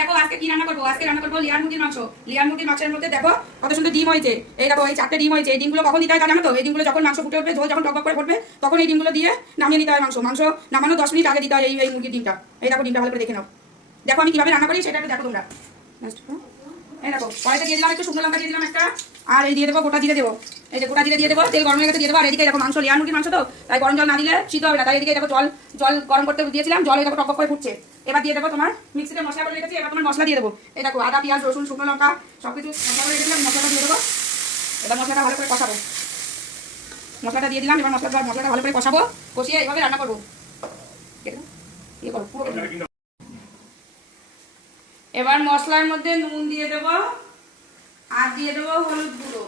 দেখো আজকে কি রান্না করবো। আজকে রান্না করবো লিয়ার মুরগির মাংস। লিয়ার মুরগির মাংসের মধ্যে দেখো কত সুন্দর ডিম হয়েছে। এই দেখো এই 4টে ডিম হয়েছে। এই ডিমগুলো কখন দিতে হয় তা জানো তো? এই ডিমগুলো যখন মাংস ফুটে উঠবে, ঝোল যখন টকবক করে ফুটবে, তখন এই ডিমগুলো দিয়ে নামিয়ে নিতে হয়। মাংস নামানো 10 মিনিট আগে দিতে হয় এই মুরগির ডিমটা। এই দেখো ডিমটা ভালো করে দেখে নাও। দেখো আমি কিভাবে রান্না করি সেটা একটু দেখো তোমরা। এই দেখো কড়াইতে দিয়ে দিলাম একটু শুকনো লঙ্কা দিয়ে দিলাম একটা, আর এই দিয়ে দেবো গোটা জিরে দেবো। এই যে গোটা জিরে দিয়ে দেবো, তেল গরম হয়ে গেছে দিয়ে দেবো। আর এদিকে দেখো মাংস লিয়ার মুরগির মাংস তো, তাই গরম জল না দিলে সিদ্ধ হবে না। তাই এদিকে দেখো জল গরম করতে দিয়েছিলাম, জল এই দেখো টকবক করে ফুটছে। এবার দিয়ে দেবো তোমার মিক্সিতে মশলা করে রেখেছি। এবার তোমার মশলা দিয়ে দেবো। এই দেখো আদা পেঁয়াজ রসুন শুকনো লঙ্কা সবকিছু মশলা করে রেখেছিলাম, মশলাটা দিয়ে দেবো। এবার মশলাটা ভালো করে কষাবো। মশলাটা দিয়ে দিলাম। এবার মশলাটা ভালো করে কষাবো, কষিয়ে এইভাবে রান্না করবো। এবার মশলার মধ্যে নুন দিয়ে দেবো আর দিয়ে দেবো হলুদ গুঁড়ো।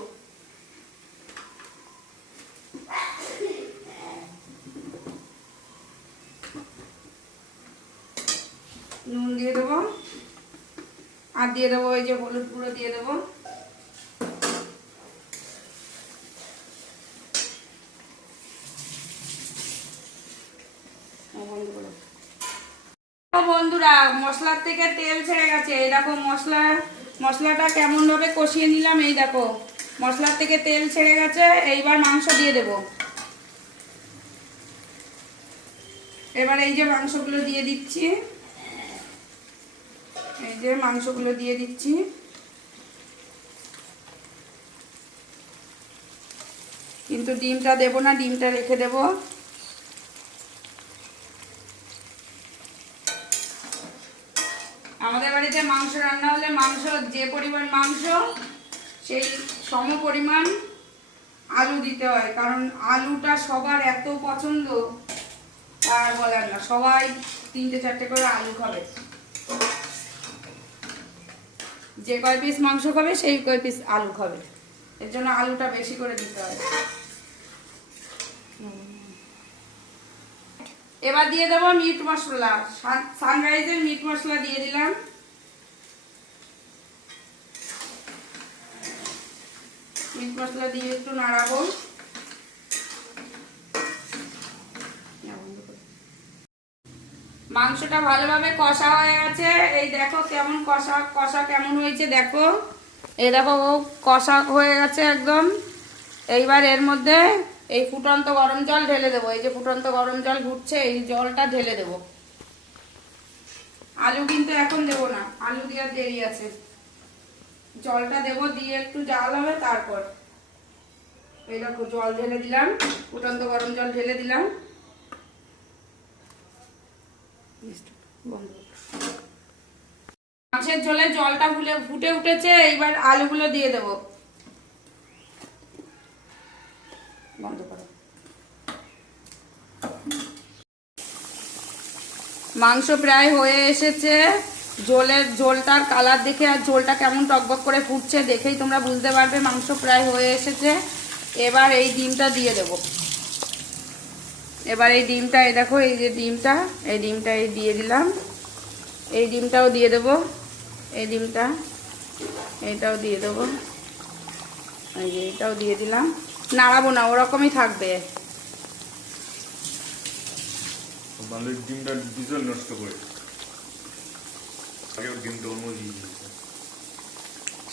নুন দিয়ে দেবো আর দিয়ে দেবো এই যে হলুদ গুঁড়ো দিয়ে দেবো। বন্ধুরা মশলার থেকে তেল ছেড়ে গেছে। এই দেখো মশলাটা কেমন ভাবে কষিয়ে নিলাম। এই দেখো মশলার থেকে তেল ছেড়ে গেছে। এইবার মাংস দিয়ে দেব। এবার এই যে মাংসগুলো দিয়ে দিচ্ছি। এই যে মাংসগুলো দিয়ে দিচ্ছি। কিন্তু ডিমটা দেব না, ডিমটা রেখে দেব। আমাদের বাড়িতে মাংস রান্না হলে মাংস যে পরিমাণ মাংস সেই সম পরিমাণ আলু দিতে হয়, কারণ আলুটা সবার এত পছন্দ আর বলার না। সবাই 3-4টে করে আলু খাবে। যে কয় পিস মাংস খাবে সেই কয় পিস আলু খাবে, এর জন্য আলুটা বেশি করে দিতে হয়। এবার দিয়ে দেবো মিট মশলা। সানরাইজের মিট মশলা দিয়ে দিলাম। মিট মশলা দিয়ে একটু নাড়াবো। মাংসটা ভালোভাবে কষা হয়ে গেছে। এই দেখো কেমন কষা কেমন হয়েছে দেখো। এই দেখো কষা হয়ে গেছে একদম। এইবার এর মধ্যে এই ফুটন্ত গরম জল ঢেলে দেবো। এই যে ফুটন্ত গরম জল ফুটছে, এই জলটা ঢেলে দেবো। আলু কিন্তু এখন দেবো না, আলু দেওয়ার দেরি আছে। জলটা দেবো, দিয়ে একটু জাল হবে তারপর। এই দেখো জল ঢেলে দিলাম, ফুটন্ত গরম জল ঢেলে দিলাম। মাংসের ঝোলে জলটা ফুটে উঠেছে। এইবার আলুগুলো দিয়ে দেবো। বন্ধ করো। মাংস প্রায় হয়ে এসেছে। ঝোলটার কালার দেখে আর ঝোলটা কেমন টকবক করে ফুটছে দেখেই তোমরা বুঝতে পারবে মাংস প্রায় হয়ে এসেছে। এবার এই ডিমটা দিয়ে দেব। এবার এই ডিমটা, এই দেখো এই যে ডিমটা, এই ডিমটা এই দিয়ে দিলাম। এই ডিমটাও দিয়ে দেব। এই ডিমটা এইটাও দিয়ে দেবো। এই যে এইটাও দিয়ে দিলাম। নাড়াবো না, ওরকমই থাকবে।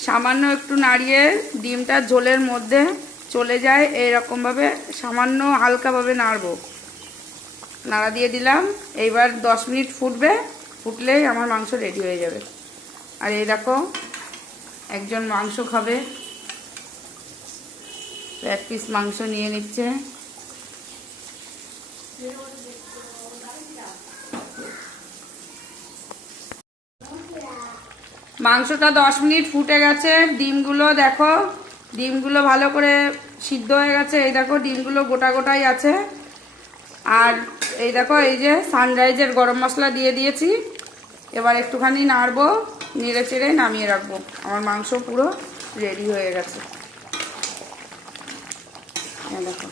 সামান্য একটু নাড়িয়ে ডিমটা ঝোলের মধ্যে চলে যায় এইরকম ভাবে সামান্য হালকাভাবে নাড়বো। নাড়া দিয়ে দিলাম। এইবার 10 মিনিট ফুটবে, ফুটলেই আমার মাংস রেডি হয়ে যাবে। আর এই দেখো একজন মাংস খাবে, 1 পিস মাংস নিয়ে নিচ্ছে। মাংসটা 10 মিনিট ফুটে গেছে। ডিমগুলো দেখো, ডিমগুলো ভালো করে সিদ্ধ হয়ে গেছে। এই দেখো ডিমগুলো গোটা গোটাই আছে। আর এই দেখো এই যে সানরাইজের গরম মশলা দিয়ে দিয়েছি। এবার একটুখানি নাড়বো, নেড়ে চেড়ে নামিয়ে রাখবো। আমার মাংস পুরো রেডি হয়ে গেছে। দেখো